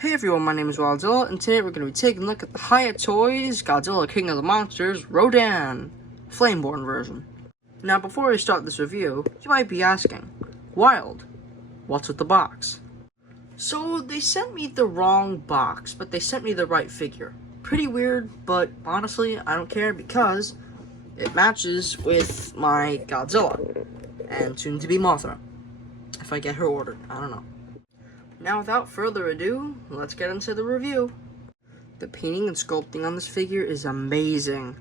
Hey everyone, my name is Godzilla, and today we're going to be taking a look at the Hiya Toys Godzilla King of the Monsters Rodan Flameborn version. Now before we start this review, you might be asking, Wild, what's with the box? So they sent me the wrong box, but they sent me the right figure. Pretty weird, but honestly I don't care because it matches with my Godzilla, and soon to be Mothra. If I get her ordered, I don't know. Now, without further ado, let's get into the review. The painting and sculpting on this figure is amazing.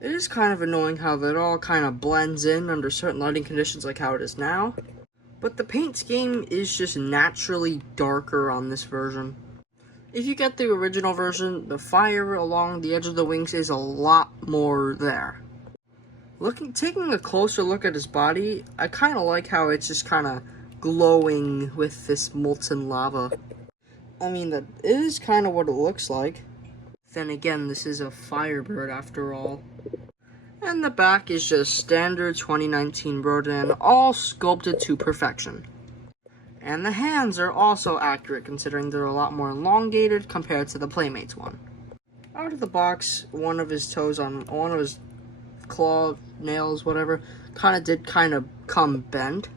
It is kind of annoying how it all kind of blends in under certain lighting conditions like how it is now, but the paint scheme is just naturally darker on this version. If you get the original version, the fire along the edge of the wings is a lot more there. Taking a closer look at his body, I kind of like how it's just kind of glowing with this molten lava. I mean, that is kind of what it looks like. Then again, this is a Firebird after all. And the back is just standard 2019 Rodan, all sculpted to perfection. And the hands are also accurate, considering they're a lot more elongated compared to the Playmates one. Out of the box, one of his toes on one of his claw, nails, whatever, did come bent.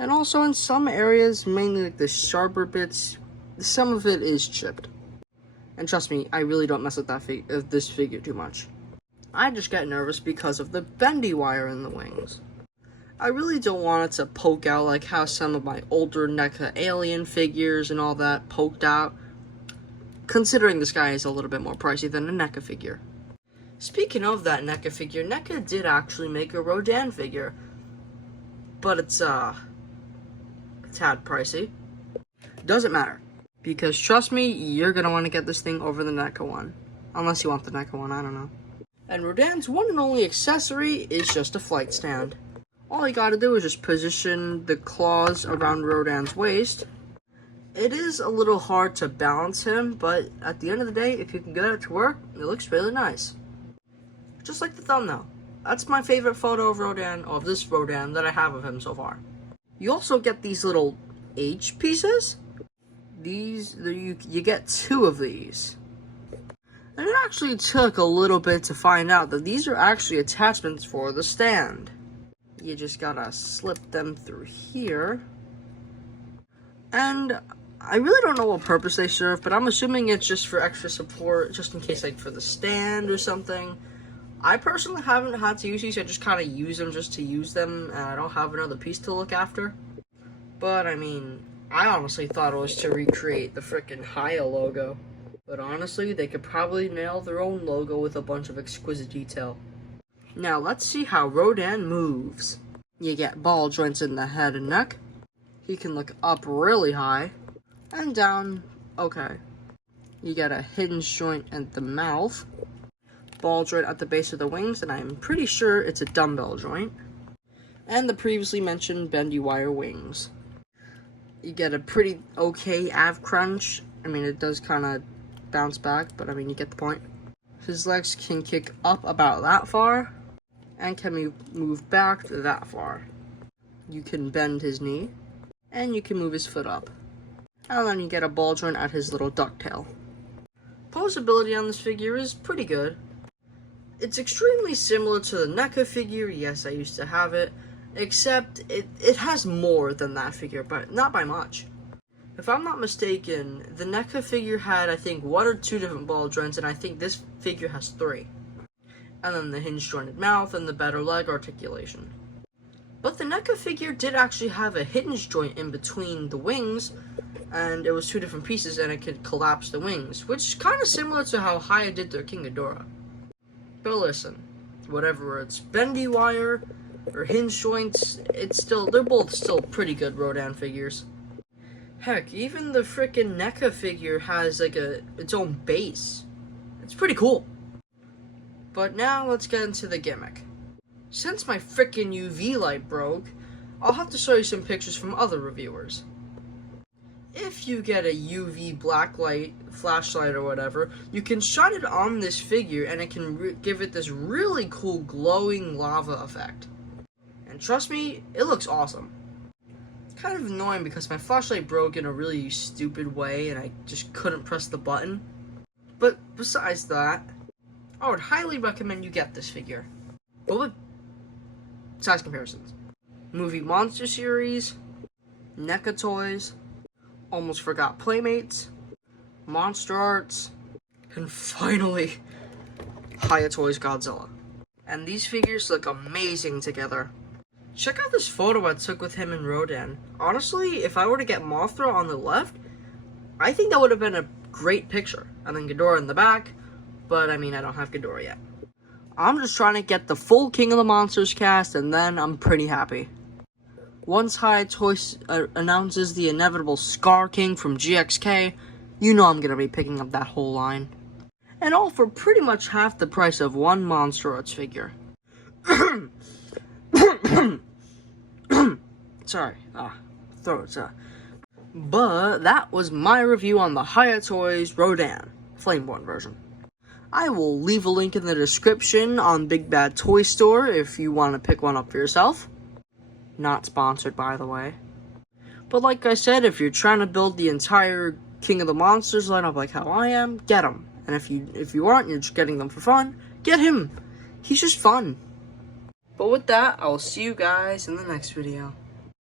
And also in some areas, mainly like the sharper bits, some of it is chipped. And trust me, I really don't mess with this figure too much. I just get nervous because of the bendy wire in the wings. I really don't want it to poke out like how some of my older NECA alien figures and all that poked out, considering this guy is a little bit more pricey than a NECA figure. Speaking of that NECA figure, NECA did actually make a Rodan figure, but it's a tad pricey. Doesn't matter, because trust me, you're gonna want to get this thing over the NECA one, unless you want the NECA one, I don't know. And Rodan's one and only accessory is just a flight stand. All you gotta do is just position the claws around Rodan's waist. It is a little hard to balance him, but at the end of the day, if you can get it to work, it looks really nice. Just like the thumbnail. That's my favorite photo of Rodan, of this Rodan, that I have of him so far. You also get these little H pieces. You get 2 of these. And it actually took a little bit to find out that these are actually attachments for the stand. You just gotta slip them through here. And I really don't know what purpose they serve, but I'm assuming it's just for extra support, just in case, like for the stand or something. I personally haven't had to use these, I just kind of use them just to use them, and I don't have another piece to look after. But, I mean, I honestly thought it was to recreate the frickin' Hiya logo. But honestly, they could probably nail their own logo with a bunch of exquisite detail. Now, let's see how Rodan moves. You get ball joints in the head and neck. He can look up really high, and down, okay. You get a hinge joint at the mouth. Ball joint at the base of the wings, and I'm pretty sure it's a dumbbell joint. And the previously mentioned bendy wire wings. You get a pretty okay av crunch. I mean, it does kind of bounce back, but I mean, you get the point. His legs can kick up about that far, and can move back that far. You can bend his knee, and you can move his foot up. And then you get a ball joint at his little ducktail. Posability on this figure is pretty good. It's extremely similar to the NECA figure, yes, I used to have it, except it has more than that figure, but not by much. If I'm not mistaken, the NECA figure had, I think, 1 or 2 different ball joints, and I think this figure has 3. And then the hinge-jointed mouth and the better leg articulation. But the NECA figure did actually have a hinge joint in between the wings, and it was 2 different pieces, and it could collapse the wings, which is kind of similar to how Hiya did their King Ghidorah. But listen, whatever it's bendy wire or hinge joints, they're both still pretty good Rodan figures. Heck, even the frickin' NECA figure has like its own base. It's pretty cool. But now let's get into the gimmick. Since my frickin' UV light broke, I'll have to show you some pictures from other reviewers. If you get a UV blacklight, flashlight or whatever, you can shine it on this figure and it can give it this really cool glowing lava effect. And trust me, it looks awesome. kind of annoying because my flashlight broke in a really stupid way and I just couldn't press the button. But besides that, I would highly recommend you get this figure. But with size comparisons. Movie Monster Series, NECA Toys, Almost Forgot Playmates, Monster Arts, and finally, Hiya Toys Godzilla. And these figures look amazing together. Check out this photo I took with him and Rodan. Honestly, if I were to get Mothra on the left, I think that would have been a great picture. And then Ghidorah in the back, but I mean, I don't have Ghidorah yet. I'm just trying to get the full King of the Monsters cast, and then I'm pretty happy. Once Hiya Toys announces the inevitable Scar King from GXK, you know I'm gonna be picking up that whole line. And all for pretty much half the price of one Monster Arts figure. Sorry, throats. But that was my review on the Hiya Toys Rodan Flameborn version. I will leave a link in the description on Big Bad Toy Store if you want to pick one up for yourself. Not sponsored, by the way. But like I said, if you're trying to build the entire King of the Monsters lineup like how I am, get them. And if you aren't, you're just getting them for fun, get him. He's just fun. But with that, I will see you guys in the next video.